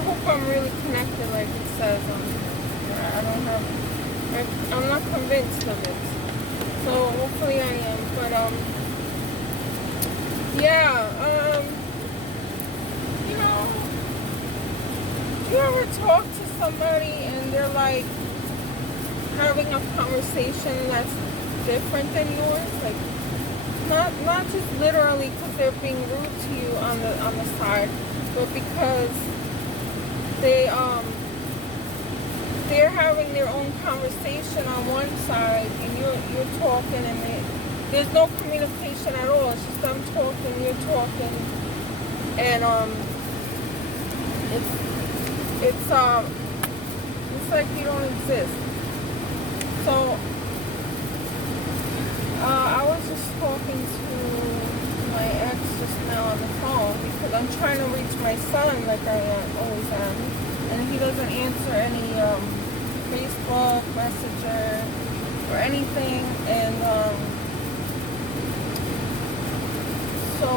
hope I'm really connected like it says. I don't have, I'm not convinced of it. So hopefully I am. But yeah, you know, you ever talk to somebody and they're like having a conversation that's different than yours, like not just literally because they're being rude to you on the side, but because they're having their own conversation on one side and you're talking and there's no communication at all. It's just them talking, you're talking, and it's like you don't exist. So I was just talking to my ex just now on the phone because I'm trying to reach my son like I always am, and he doesn't answer any Facebook Messenger or anything, and so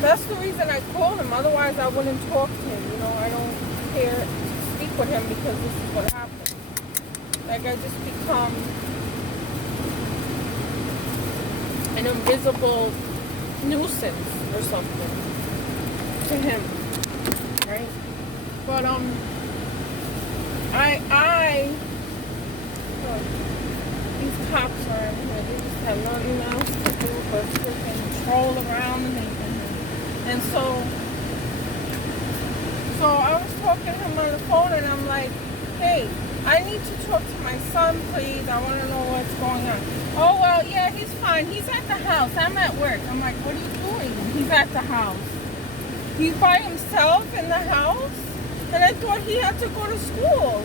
that's the reason I called him. Otherwise I wouldn't talk to him. You know, I don't care to speak with him because this is what happens. Like I just become an invisible nuisance or something to him, right? But look, these cops are in here. They just have nothing else to do but freaking troll around and so I was talking to him on the phone and I'm like, hey, I need to talk to my son, please. I want to know what's going on. Oh, well, yeah, he's fine. He's at the house. I'm at work. I'm like, what are you doing? He's at the house. He's by himself in the house? And I thought he had to go to school.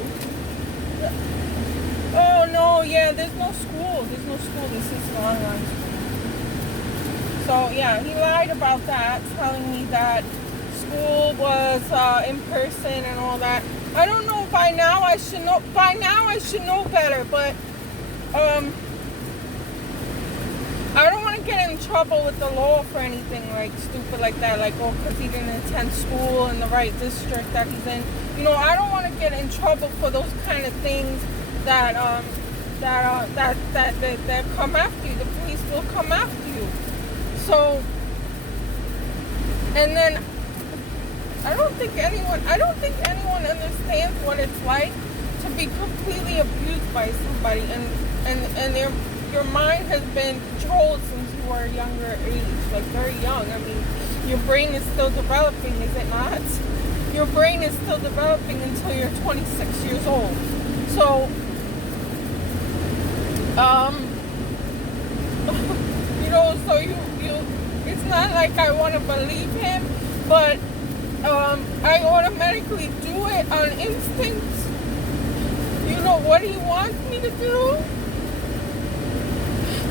Oh, no, yeah, there's no school. There's no school. This is an online school. So, yeah, he lied about that, telling me that school was in person and all that. I don't know. By now I should know better, but I don't want to get in trouble with the law for anything like stupid like that, like, oh, because he didn't attend school in the right district that he's in. You know, I don't want to get in trouble for those kind of things that come after you. The police will come after you. So, and then I don't think anyone understands what it's like to be completely abused by somebody, and your mind has been controlled since you were a younger age, like very young. I mean, your brain is still developing, is it not? Your brain is still developing until you're 26 years old. So, you know, so you it's not like I want to believe him, but I automatically do it on instinct. You know what he wants me to do?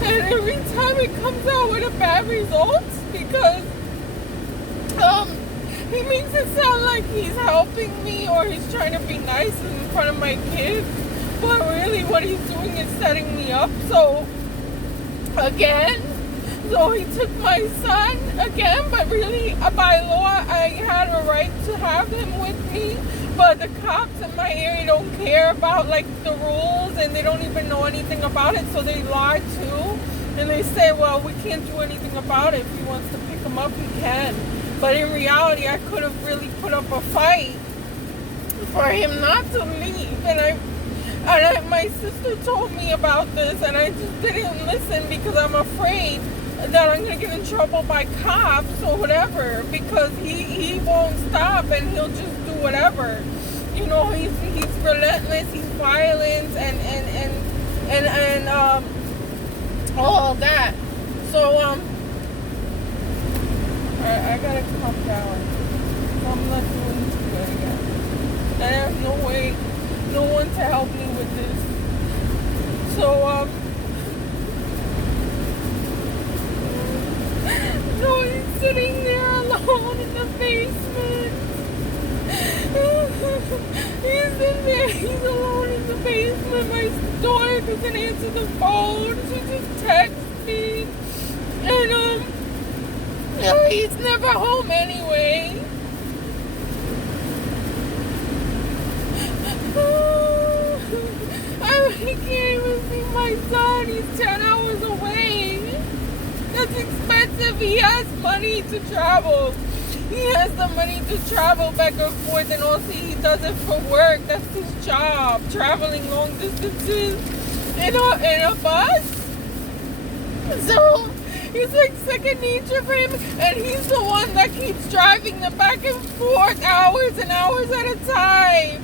And every time it comes out with a bad result because he makes it sound like he's helping me or he's trying to be nice in front of my kids. But really what he's doing is setting me up. So he took my son again, but really by law I had a right to have him with me, but the cops in my area don't care about like the rules and they don't even know anything about it, so they lie too, and they say, well, we can't do anything about it. If he wants to pick him up, he can. But in reality, I could have really put up a fight for him not to leave, and my sister told me about this, and I just didn't listen because I'm afraid that I'm going to get in trouble by cops or whatever, because he won't stop and he'll just do whatever. You know, he's relentless, he's violent, and all that. So, I got to calm down. I'm not doing too good again. There's no way, no one to help me with this. So, so he's sitting there alone in the basement. He's in there, he's alone in the basement. My daughter doesn't answer the phone. She just texts me. And, he's never home anyway. He can't even see my son. He's 10 hours away. That's expensive. He has money to travel. He has the money to travel back and forth, and also he does it for work. That's his job, traveling long distances in a bus. So it's like second nature for him, and he's the one that keeps driving them back and forth hours and hours at a time.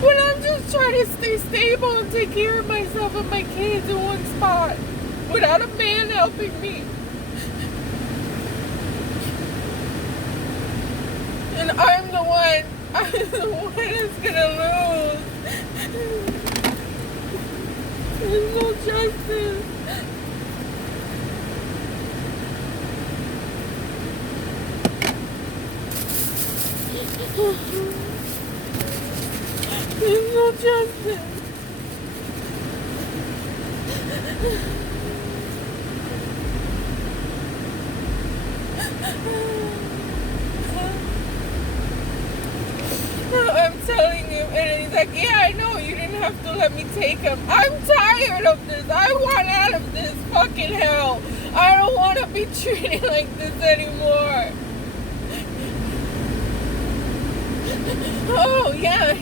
When I'm just trying to stay stable and take care of myself and my kids in one spot without a man helping me. And I'm the one that's gonna lose. There's no justice. There's no justice. I'm telling you, and he's like, yeah, I know, you didn't have to let me take him. I'm tired of this. I want out of this fucking hell. I don't want to be treated like this anymore. Oh, yeah,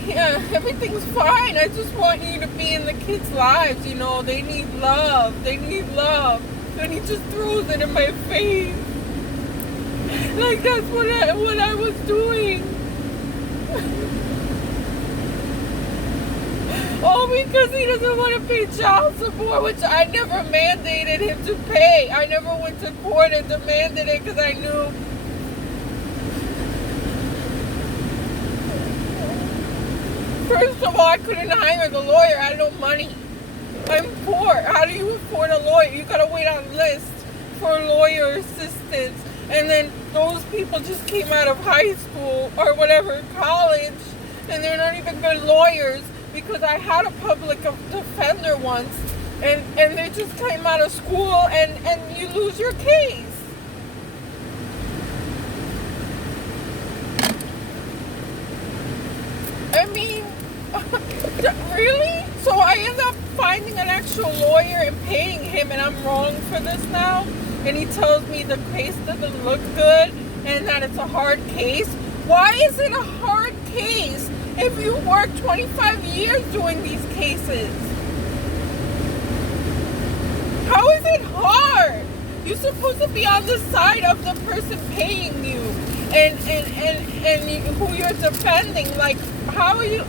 everything's fine. I just want you to be in the kids' lives, you know. They need love. And he just throws it in my face. Like that's what I was doing. Oh, because he doesn't want to pay child support, which I never mandated him to pay. I never went to court and demanded it because I knew. First of all, I couldn't hire the lawyer. I had no money. I'm poor. How do you afford a lawyer? You gotta wait on list for lawyer assistance. And then those people just came out of high school or whatever, college, and they're not even good lawyers because I had a public defender once, and they just came out of school and you lose your case. I mean, really? So I end up finding an actual lawyer and paying him, and I'm wrong for this now? And he tells me the case doesn't look good and that it's a hard case. Why is it a hard case if you work 25 years doing these cases? How is it hard? You're supposed to be on the side of the person paying you and who you're defending. Like, how are you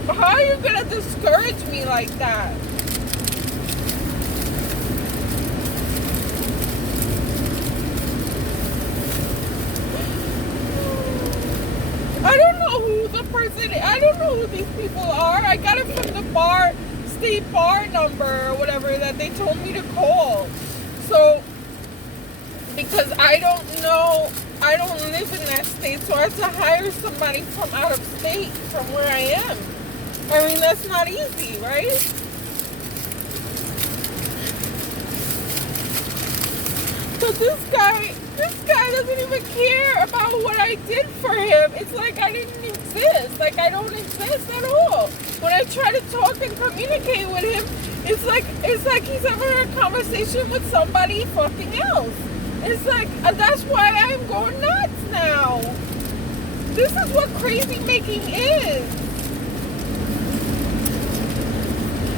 gonna discourage me like that? I don't know who the person is. I don't know who these people are. I got it from the state bar number or whatever that they told me to call. So, because I don't know, I don't live in that state, so I have to hire somebody from out of state, from where I am. I mean, that's not easy, right? But this guy doesn't even care about what I did for him. It's like I didn't exist. Like I don't exist at all. When I try to talk and communicate with him, it's like he's having a conversation with somebody fucking else. It's like, that's why I'm going nuts now. This is what crazy making is.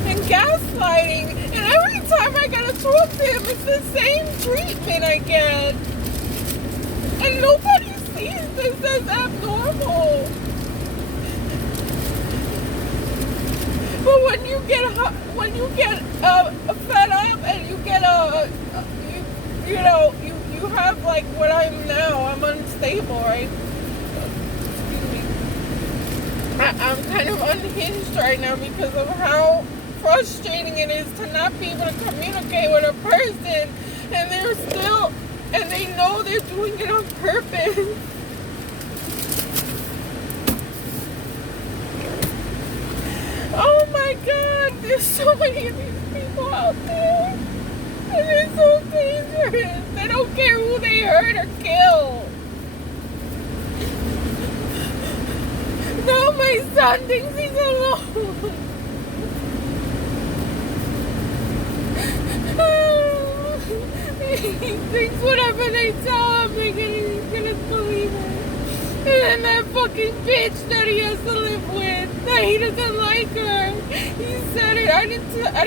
And gaslighting. And every time I gotta talk to him, it's the same treatment I get. And nobody sees this as abnormal. But when you get fed up and you get you have like what I'm now. I'm unstable, right? Excuse me. I'm kind of unhinged right now because of how frustrating it is to not be able to communicate with a person, and they know they're doing it on purpose. Oh my God, there's so many of these people out there. And they're so dangerous. They don't care who they hurt or kill. Now my son thinks he's alone. He thinks whatever they tell him, he's gonna believe it. And then that fucking bitch that he has to live with, that he doesn't like her. He said it. I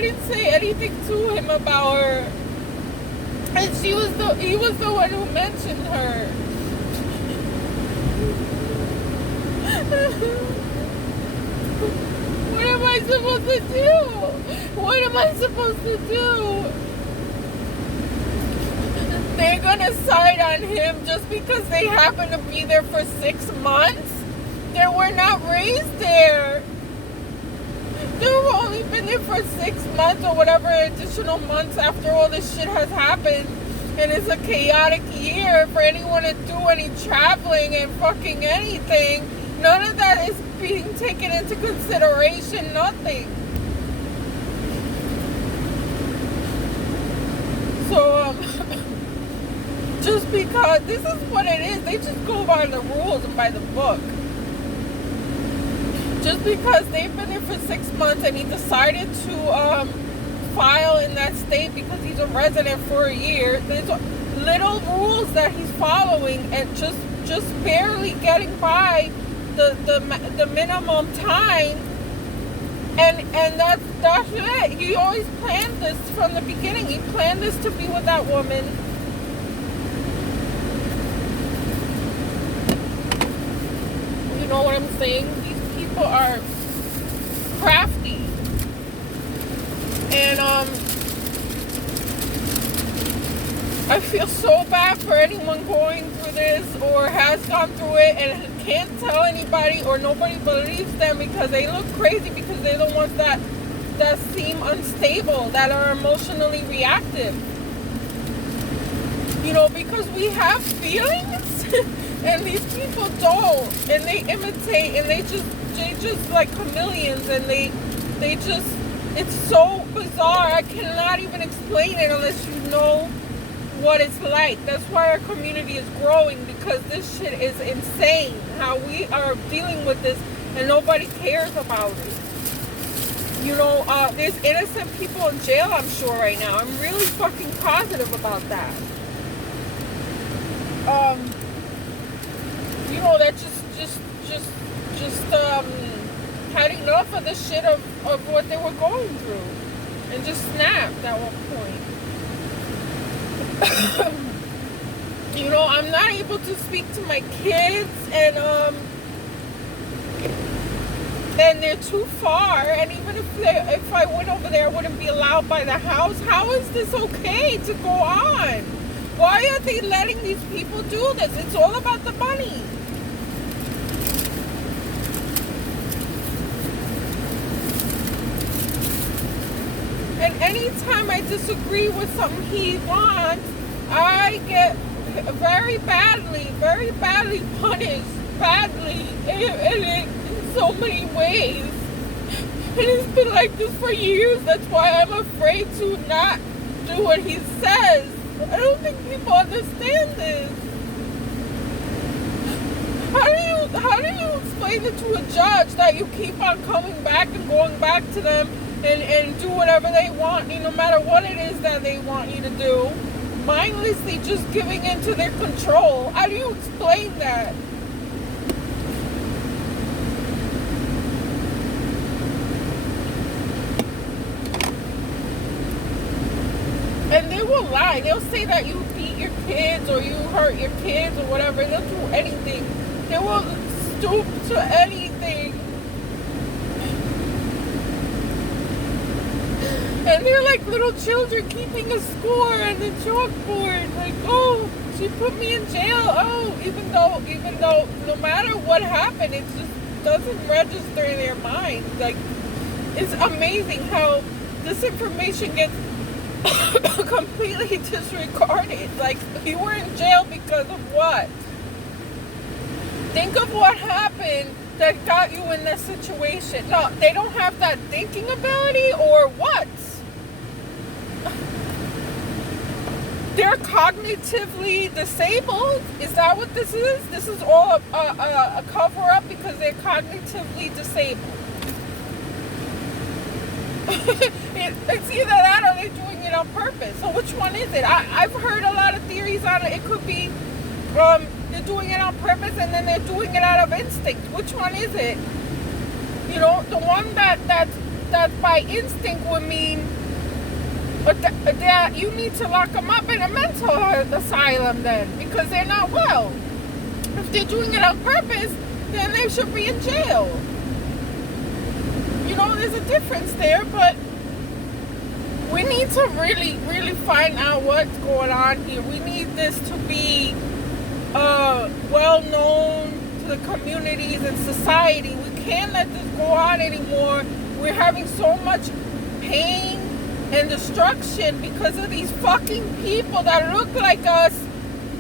didn't say anything to him about her. And he was the one who mentioned her. What am I supposed to do? What am I supposed to do? They're gonna side on him just because they happen to be there for 6 months? They were not raised there. They've only been there for 6 months or whatever additional months after all this shit has happened. And it's a chaotic year for anyone to do any traveling and fucking anything. None of that is being taken into consideration. Nothing. So, just because this is what it is, they just go by the rules and by the book. Just because they've been there for 6 months and he decided to file in that state because he's a resident for a year, there's little rules that he's following and just barely getting by the minimum time, and that's it. He always planned this from the beginning. He planned this to be with that woman. You know what I'm saying? These people are crafty. And I feel so bad for anyone going through this or has gone through it and can't tell anybody, or nobody believes them because they look crazy, because they're the ones that seem unstable, that are emotionally reactive. You know, because we have feelings and these people don't, and they imitate, and they just like chameleons, and they just, it's so bizarre. I cannot even explain it unless you know what it's like. That's why our community is growing, because this shit is insane how we are dealing with this and nobody cares about it. You know, there's innocent people in jail, I'm sure, right now. I'm really fucking positive about that. You know, that just had enough of the shit of what they were going through and just snapped at one point. You know, I'm not able to speak to my kids, and they're too far, and even if I went over there, I wouldn't be allowed by the house. How is this okay to go on? Why are they letting these people do this? It's all about the money. And anytime I disagree with something he wants, I get very badly punished, badly, in so many ways. And it's been like this for years. That's why I'm afraid to not do what he says. I don't think people understand this. How do you explain it to a judge that you keep on coming back and going back to them and do whatever they want, no matter what it is that they want you to do, mindlessly just giving into their control? How do you explain that? And they will lie. They'll say that you beat your kids or you hurt your kids or whatever. They'll do anything. They will stoop to anything. And they're like little children keeping a score on the chalkboard. Like, oh, she put me in jail. Oh, even though no matter what happened, it just doesn't register in their minds. Like, it's amazing how this information gets completely disregarded. Like, you were in jail because of what? Think of what happened that got you in this situation. No, they don't have that thinking ability, or what? they're cognitively disabled. Is that what this is? This is all a cover-up because they're cognitively disabled. It's either that or they're doing it on purpose. So which one is it? I've heard a lot of theories on it. It could be they're doing it on purpose and then they're doing it out of instinct. Which one is it? You know, the one that's by instinct would mean that you need to lock them up in a mental asylum then, because they're not well. If they're doing it on purpose, then they should be in jail. You know, there's a difference there, but we need to really, really find out what's going on here. We need this to be well known to the communities and society. We can't let this go on anymore. We're having so much pain and destruction because of these fucking people that look like us,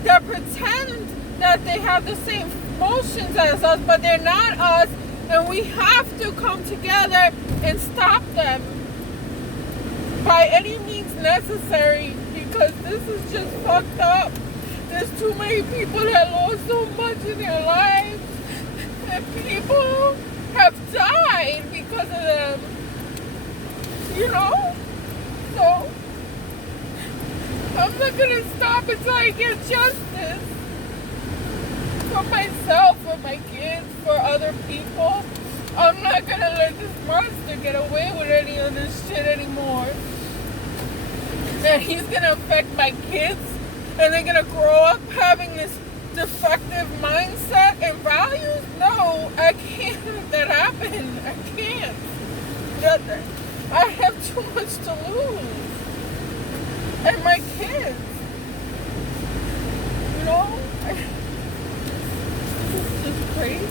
that pretend that they have the same emotions as us, but they're not us, and we have to come together and stop them by any means necessary, because this is just fucked up. There's too many people that lost so much in their lives, and people have died because of them, you know? So, I'm not gonna stop until I get justice for myself, for my kids, for other people. I'm not gonna let this monster get away with any of this shit anymore. And he's gonna affect my kids, and they're gonna grow up having this defective mindset and values? No, I can't let that happen. I can't. I have too much to lose. And my kids. You know? It's just crazy.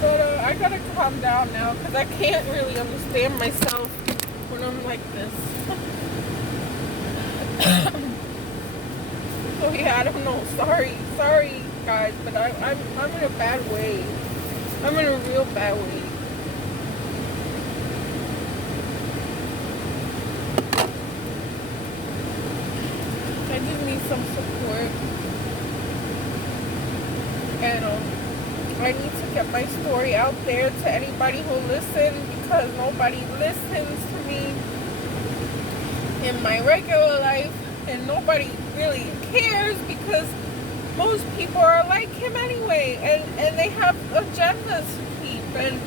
But I gotta calm down now, because I can't really understand myself when I'm like this. So yeah, I don't know. Sorry guys, but I'm in a bad way. I'm in a real bad way. I just need some support, and I need to get my story out there to anybody who listens, because nobody listens to me in my regular life, and nobody really cares, because most people are like him anyway, and they have agendas to keep, and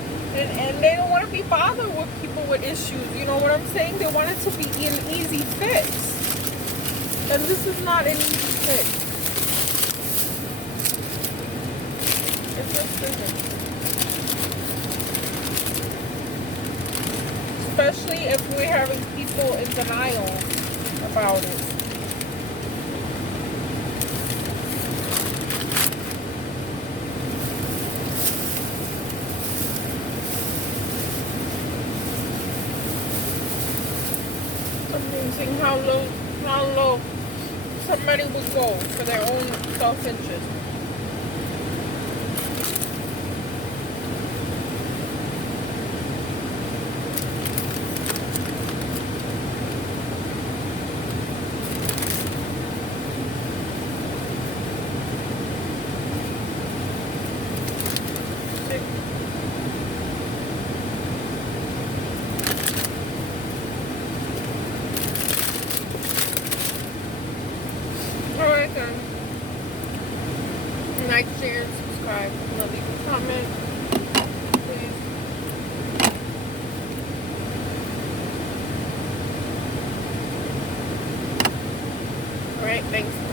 they don't want to be bothered with people with issues. You know what I'm saying? They want it to be an easy fix, and this is not an easy fix. It just isn't. Especially if we're having people in denial about it. Amazing how low somebody would go for their own self-interest. Alright then. Like, share, subscribe, and leave a comment. Please. Alright, thanks.